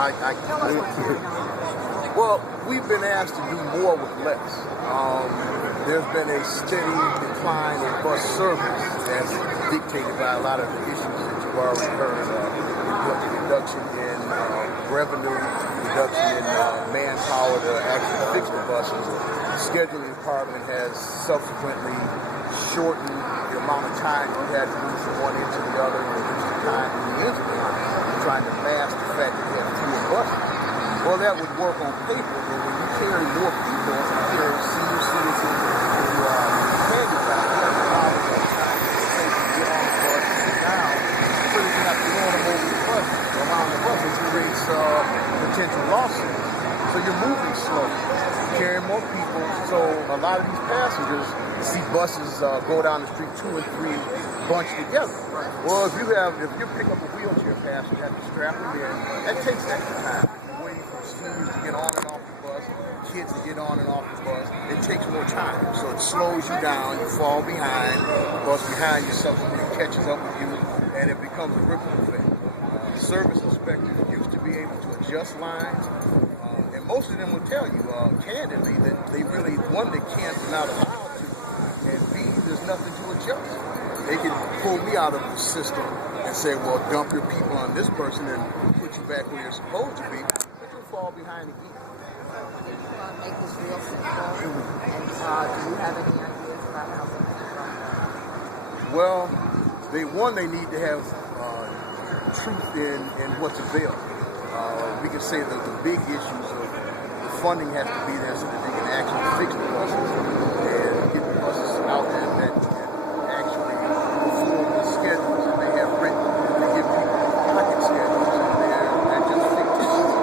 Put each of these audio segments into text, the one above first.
Tell us what's going on. Well, we've been asked to do more with less. There's been a steady decline in bus service that's dictated by a lot of the issues that you've already heard. Reduction in revenue, reduction in manpower to actually fix the buses. The scheduling department has subsequently shortened the amount of time you had to move from one end to the other and reduce the time in the ends of the line, trying to mask the fact that you have fewer buses. Well, that would work on paper, but when you carry more people, you carry senior citizens who are handicapped, you have a problem of trying to safely get on the bus and sit down, so that you have to run them over the bus, around the bus, which creates potential lawsuits. So you're moving slowly, carrying more people, so a lot of these passengers see buses go down the street 2 and 3 bunched together. Well, if you pick up a wheelchair passenger, you have to strap them in, that takes extra time. Seniors to get on and off the bus, kids to get on and off the bus, it takes more time. So it slows you down, you fall behind, the bus behind you subsequently catches up with you, and it becomes a ripple effect. Service inspectors used to be able to adjust lines, and most of them will tell you, candidly, that they really, one, they can't, they're not allowed to, and B, there's nothing to adjust. They can pull me out of the system and say, well, dump your people on this person and put you back where you're supposed to be. Fall behind again. Make this real simple. And do you have any ideas about how we can run? Well, they need to have truth in what's available. We can say that the big issues of the funding has to be there so that they can actually fix the buses and get the buses out there that actually perform the schedules that they have written. They give people pocket schedules and they're just fictitious.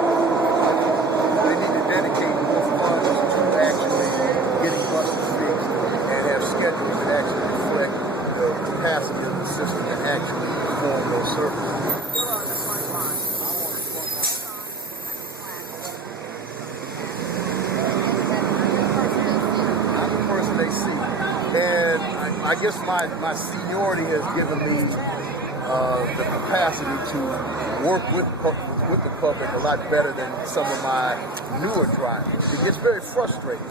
Dedicate more funds to actually getting buses fixed and have schedules that actually reflect the capacity of the system and actually perform those services. I'm the person they see. And I guess my seniority has given me the capacity to work with the public a lot better than some of my newer drivers. It gets very frustrating,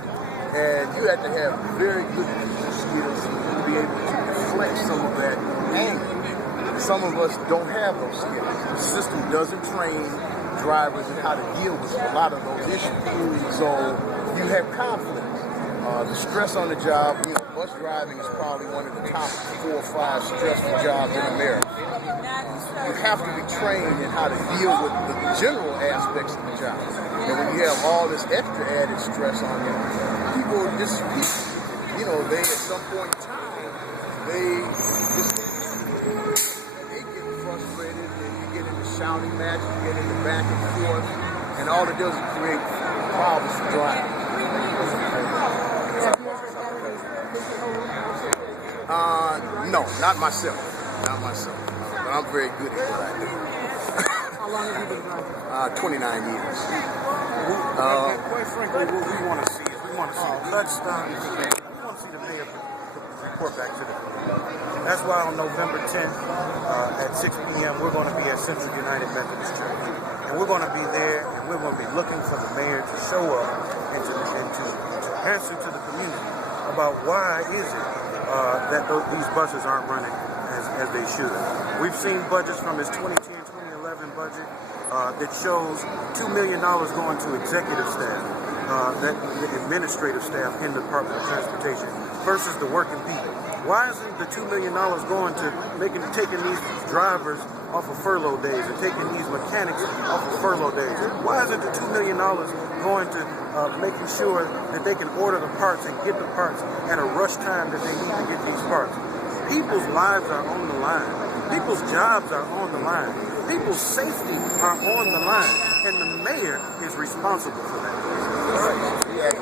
and you have to have very good skills to be able to deflect some of that anger. Some of us don't have those skills. The system doesn't train drivers in how to deal with a lot of those issues. So you have conflict. The stress on the job, bus driving is probably one of the top 4 or 5 stressful jobs in America. You have to be trained in how to deal with the general aspects of the job. And when you have all this extra added stress on you, people just, they at some point in time, they get frustrated and you get into shouting matches, you get into back and forth, and all it does is create problems for driving. No, not myself. But I'm very good at what I do. How long have you been driving? 29 years. Quite frankly, what we want to see is we want to see the blood stop. We want to see the mayor report back to the community. That's why on November 10th at 6 p.m. we're going to be at Central United Methodist Church. And we're going to be there and we're going to be looking for the mayor to show up and to answer to the community about why is it that these buses aren't running as they should. We've seen budgets from his 2010-2011 budget that shows $2 million going to executive staff, the administrative staff in the Department of Transportation versus the working people. Why isn't the $2 million going to taking these drivers off of furlough days and taking these mechanics off of furlough days? Why isn't the $2 million going to making sure that they can order the parts and get the parts at a rush time that they need to get these parts? People's lives are on the line. People's jobs are on the line. People's safety are on the line. And the mayor is responsible for that.